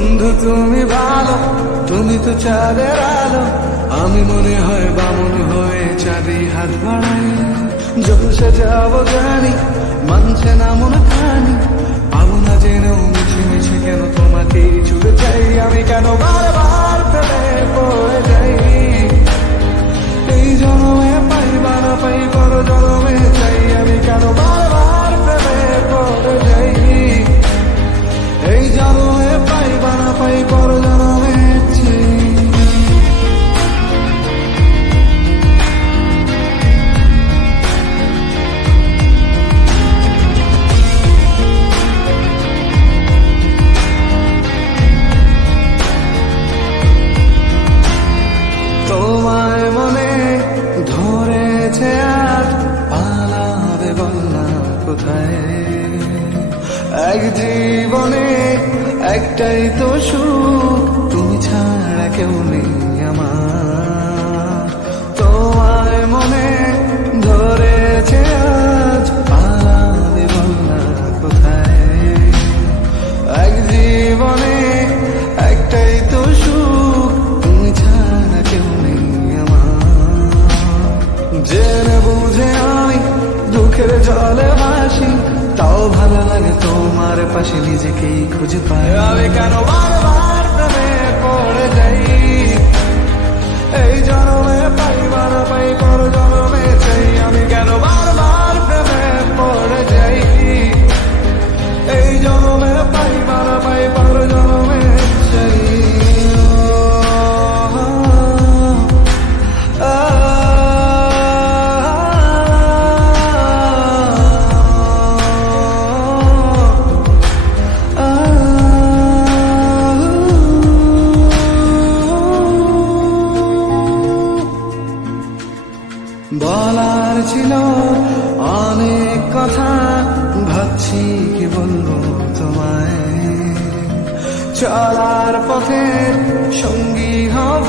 বন্ধু তুমি ভালো, তুমি তো চাঁদের আলো। আমি মনে হয় বামন হয়ে চাঁদে হাত বাড়াই, যখন সে যাবো জানি মানছে না মন খানি। পাবো না জেনেও মিছে মিছে কেন তোমাকে ছুটে চাই, আমি কেন বারবার প্রেমে পড়ে যাই। এই জন্মে পাই বা না পাই পর জন্মে চাই, আমি কেন বারবার প্রেমে পড়ে যাই। এই জন্মে পাই বা না পাই পর জন্মে চাই। তোমায় মনে ধরেছে আর পালাবে বলনা কোথায়। এক জীবনে একটাই তো সুখ, তুমি ছাড়া কেউ নেই আমার। তোমায় মনে ধরেছে আজ পালাবে বলনা কোথায়। এক জীবনে একটাই তো সুখ, তুমি ছাড়া কেউ নেই আমার। জেনে বুঝে আমি দুঃখের জলে ভাসি, তাও ভালো লাগে তোমার পাশে নিজেকেই খুঁজে পাই। আমি কেন বারবার প্রেমে পড়ে যাই। এই জন্মে পাই বা না পাই পর জন্মে চাই, আমি কেন বারবার প্রেমে পড়ে যাই। এই জন্মে পাই বা না পাই পর জন্মে চাই। বলার ছিল অনেক কথা, ভাবছি কি বলবো তোমায়। চলার পথে সঙ্গী হব,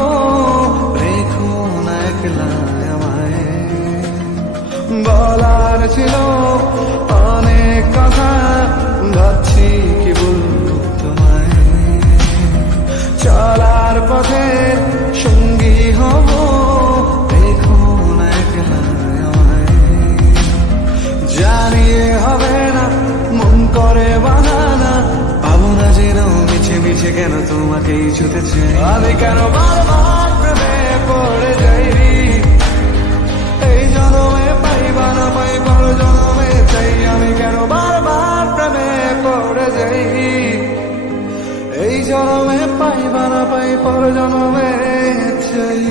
রেখো না একলা আমায়। বলার ছিল অনেক কথা, ভাবছি কি বলবো তোমায়। চলার পথে সঙ্গী হব, জানিয়ে হবে না মন করে বানানা। পাবো না জেনেও মিছে মিছে কেন তোমাকেই ছুতে চাই, আমি কেন বারবার প্রেমে পড়ে যাই। এই জন্মে পাই বা না পাই পর জন্মে চাই, আমি কেন বারবার প্রেমে পড়ে যাই। এই জন্মে পাই বা না পাই পর জন্মে চাই।